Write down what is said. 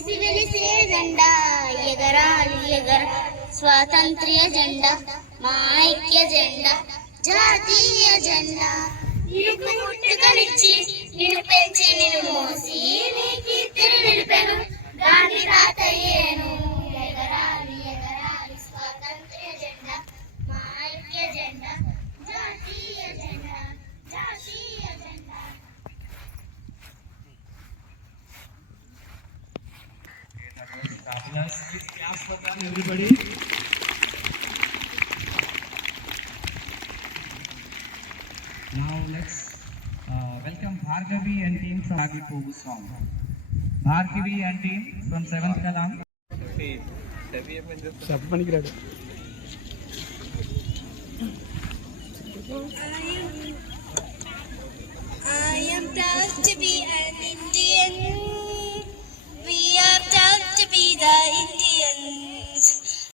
మురిసి వెలిసే జెండా ఎగరాలి ఎగర స్వాతంత్ర్య జెండా మా ఐక్య జెండా జాతీయ జెండా నిన్ను పుట్టుకనిచ్చి నిన్ను పెంచి నిన్ను మోసి నీ కీర్తిని నిలిపెను గాంధీ తాతయ్యేను ఎగరాలి ఎగరాలి స్వాతంత్ర్య జెండా మా ఐక్య జెండా జాతీయ జెండా జాతీయ జెండా. Everybody. Now let's welcome Bhargavi and team from Agripogu song. Bhargavi and team from 7th Kalam. I am proud to be